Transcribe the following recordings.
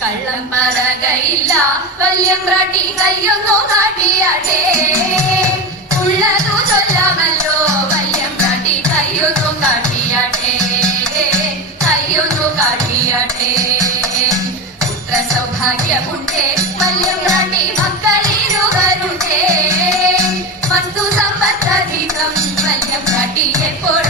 കള്ളം പറകയില്ല വല്യമ്പ്രാട്ടി കയ്യൊന്നു കാട്ടിയാട്ടെ ഉള്ളതു ചൊല്ലാമല്ലോ വല്യമ്പ്രാട്ടി കയ്യൊന്നു കാട്ടിയാട്ടെ കയ്യൊന്നു കാട്ടിയാട്ടെ പുത്ര സൗഭാഗ്യമുണ്ടേ വല്യമ്പ്രാട്ടി മക്കളിരുവരുണ്ടേ വസ്തു സമ്പത്തധികം വല്യമ്പ്രാട്ടി എപ്പോഴും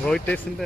രക്ഷയെ തേടിയിരുന്നു റോയിറ്റേഴ്സിന്റെ